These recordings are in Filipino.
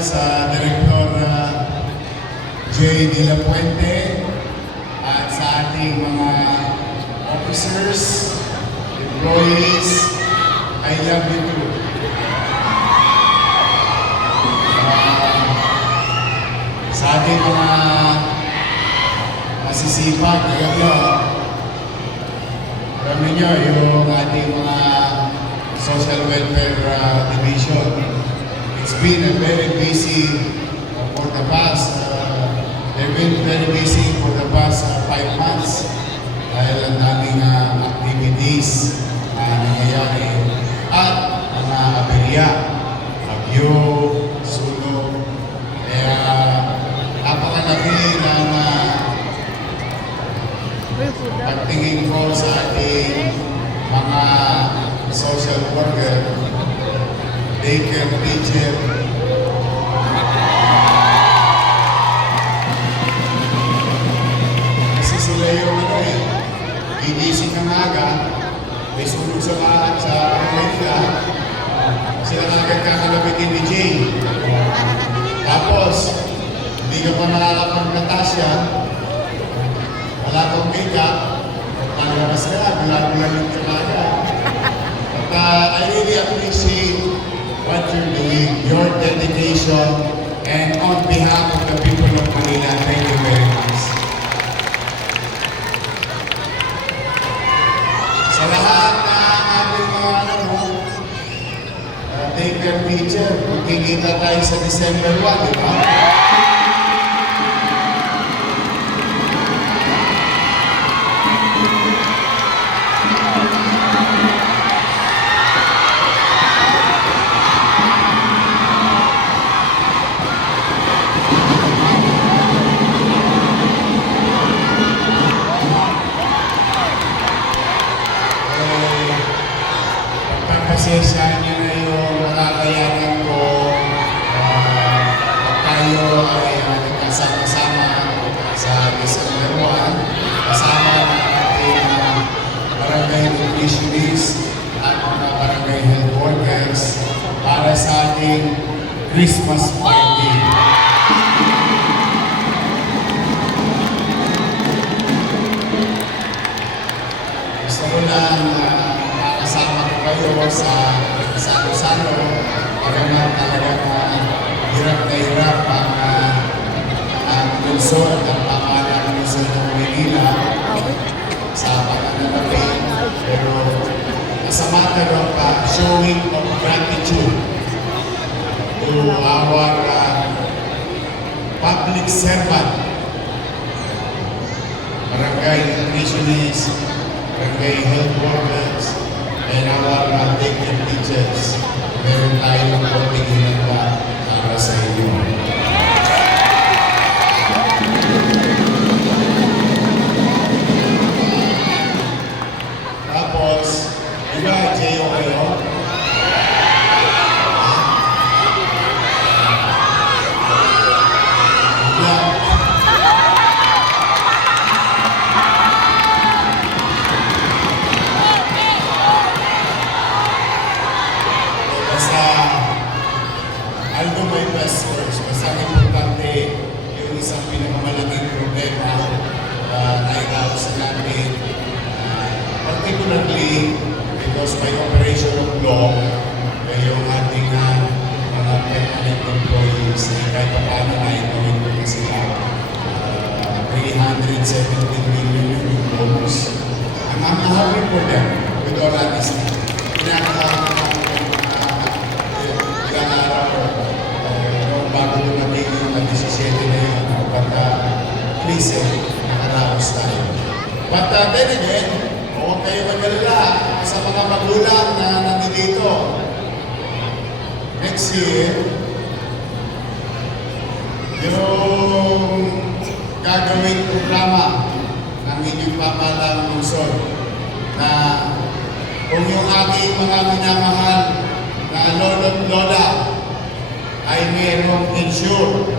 sa Director Jay De La Puente at sa ating mga officers, employees, I love you too. Sa ating mga masisipag, alam niyo, yung ating mga social welfare division. It's been a very busy for the past, they've been very busy for the past 5 months dahil ang daming activities na nangyayari at mga aberya, bagyo, sunog. Kaya napakalaki ng pagtingin ko sa ating mga social worker, daycare teacher, kasi sila yung gigising ng aga, may sunog sa lahat sa Manila, sila agad kakalabitin ni Jay. Tapos, hindi ka pa nakakapagkatasya, wala kang makeup, palabas ka, gulag-gulag yung kamaga. But I really appreciate what you're doing, your dedication, and on behalf of the people of Manila, thank you very much. Sa lahat ng ating mga daycare teacher, magkikita tayo sa December 1, di ba? Pasensyahan niyo na yung nakakayanan ko pag tayo ay nagkasama-sama sa December 1, kasama ng ating barangay nutritionists at mga barangay health workers para sa ating Christmas party. Gusto ko lang kasama ko kayo sa salo-salo para naman talaga hirap na hirap ang lungsod, ang pangalan ng lungsod ng Manila sa pananalapi. Pero as a matter of showing of gratitude to our public servant, barangay nutritionists, barangay health workers, and our daycare teachers, meron tayong konting hinanda para sa inyo. Tapos, iba, Jay, o kayo? I'll do my best first. Basta importante yung isang pinakamalaking problema na inausan natin. Particularly because by operation of law, yung ating mga permanent employees kahit pa paano na ituwin ko sila 317 million yung bonus. I'm happy for them with all honesty. Ilang araw bago dumating yung 17 na yun, pagka please nakaraos tayo. But then again, huwag kayo magalala sa mga magulang na nandito. Next year, yung gagawing programa ng inyong pamahalang lungsod na kung yung aking mga minamahal na lolo't lola ay mayroong insure.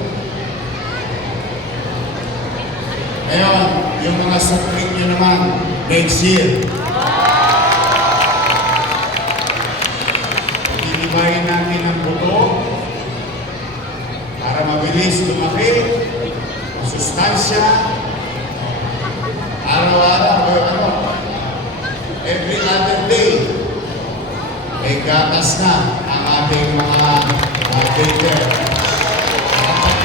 Ngayon, yung mga supling nyo naman, next year. Pagkinibayin natin ang buto mabilis lumaki, sustansya, araw-araw, every other day, may gatas na ang ating mga daycare. Kapag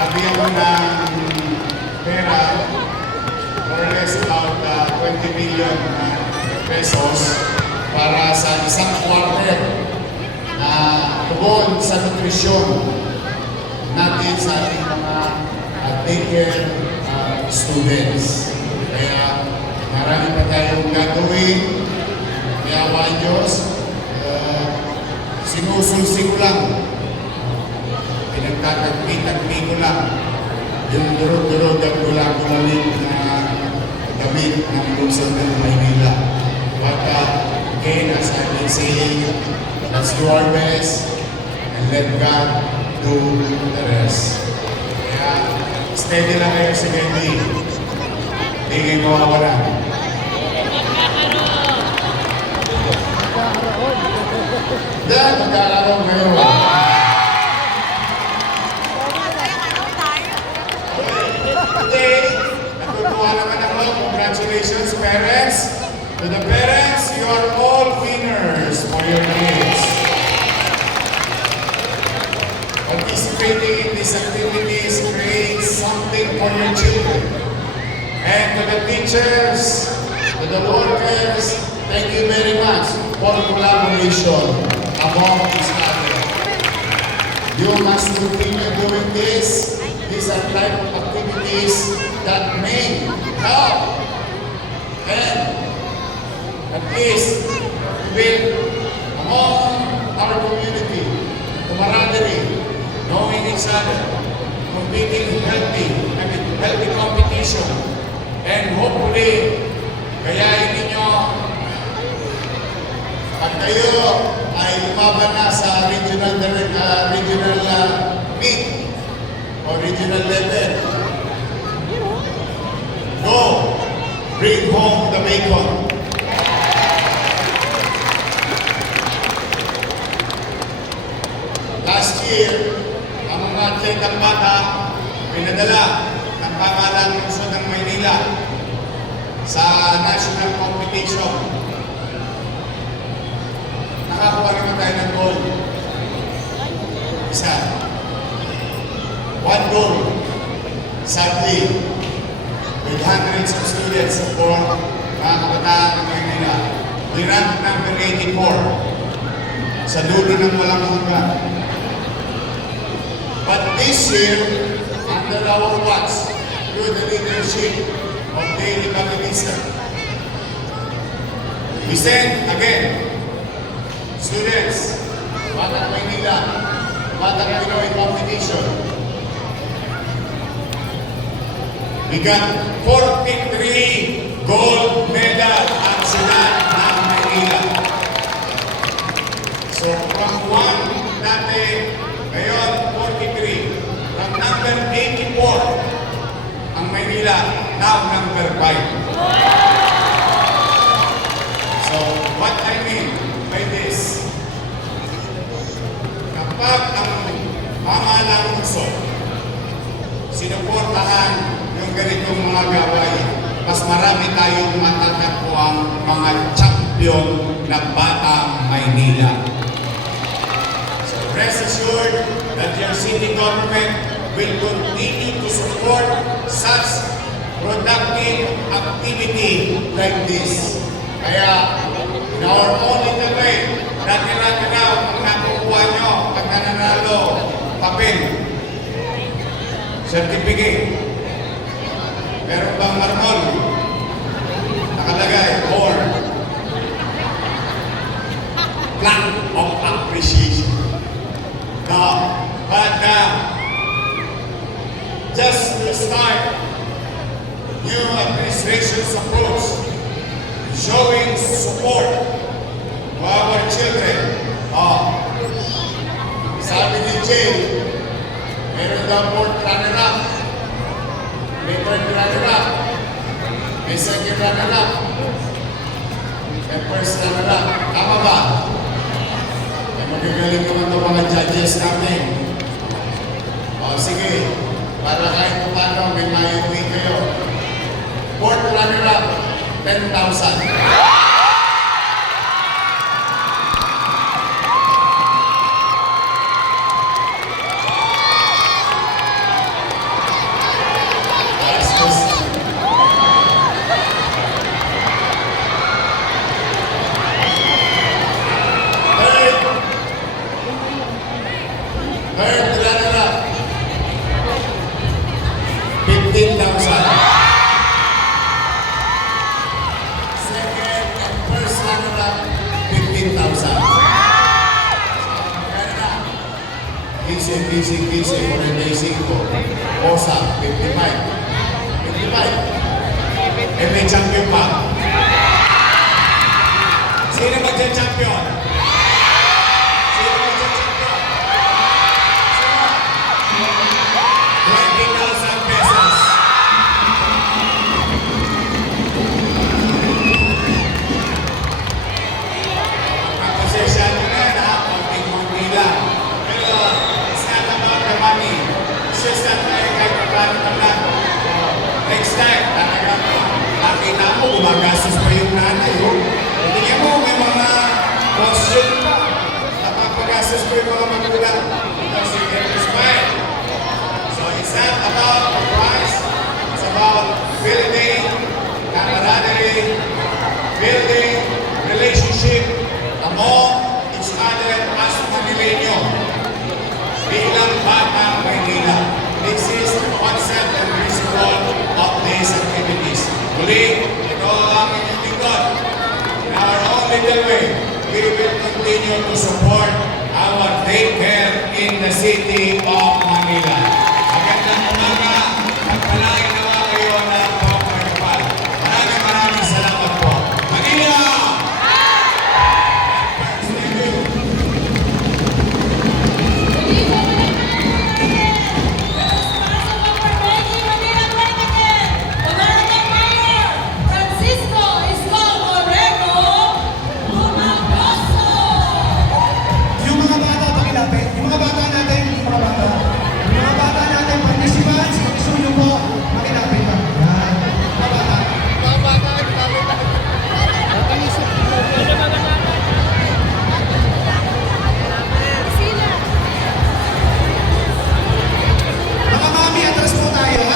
tabihan mo ng pera, more or less about 20 million pesos para sa isang quarter na tugon sa nutrisyon natin sa ating mga daycare students. Kaya marami pa tayong gagawin. Kaya mga Diyos, sinusulsi ko lang, pinagtatagpi ko lang, yung durog-durog at gulang-gulaling na gamit ng lungsod ng Maynila. But again, as I've been saying, let's do our best and let God do the rest. Kaya steady lang kayo si Bendy. Hindi kayo mawawalan. Dahil magkakaroon kayo. Today, natutuwa naman ako. Congratulations, parents. To the parents, you are all winners for your kids. Participating in these activities creates something for your children. And to the teachers, to the workers, thank you very much for collaboration among each other. You must continue doing this. These are type of activities that may help and at least build among our community, camaraderie, knowing each other, competing healthy competition, and hopefully, kayain ninyo at kayo ay lumaban na sa regional meet o regional level. Go! Bring home the bacon. Last year, ang mga atletang bata pinadala ng pamahalaan ng lungsod ng Maynila sa national competition. Nakakuha naman tayo ng gold. Isa. One gold. Sadly, with hundreds of students for mga kabataan ng Maynila. We ranked number 84 sa dulo ng walang hanggan. But this year, under our watch, through the leadership of Daily Baganista, we send again students, Batang Maynila, Batang Pinoy competition. We got 43 gold medal ang siyudad ng Maynila. So from 1 dati, ngayon 43. From number 84 ang Maynila, now number 5. So what I mean by this, kapag ang pamahalang lungsod sinuportahan yung ganitong mga gawain, mas marami tayong matatagpuang mga champion na Batang Maynila. So rest assured that your city government will continue to support such productive activity like this. Kaya, in our own little way, dati-dati daw ang nakukuha nyo pag nananalo, papel, certificate. Meron bang marmol? Nakalagay, or plaque of appreciation. No, but just to start new administration's approach, showing support to our children. Sabi ni Jay, meron daw fourth runner-up, may third runner-up, may second runner-up, may first runner-up. Tama ba? May magagaling naman ito mga judges natin. O sige, para kahit pa paano may maiuwi kayo. Fourth runner-up, 10,000. Third runner-up, 15,000. Second and first runner-up, 15,000. Kise, 45. Osa, 55. 55. Eh, may champion pa. Sino magcha-champion? Sino magcha-champion? 20,000 pesos. Pagkasesya nyo na yan, ha? Konting-konti lang. Pero, it's not about the money. It's just that kahit paano naman. Next time, talagang nakita mo, gumagastos pa yung nanay. Tingnan mo, may mga question pa. Napapagastos pa yung mga magulang. Kasi get inspired. So it's not about the price. It's about building camaraderie, building relationship among each other as Manileño. Bilang Batang Maynila. This is the concept and principle of these activities. Muli, ito ang inyong lingkod. In our own little way, we will continue to support our daycare in the city of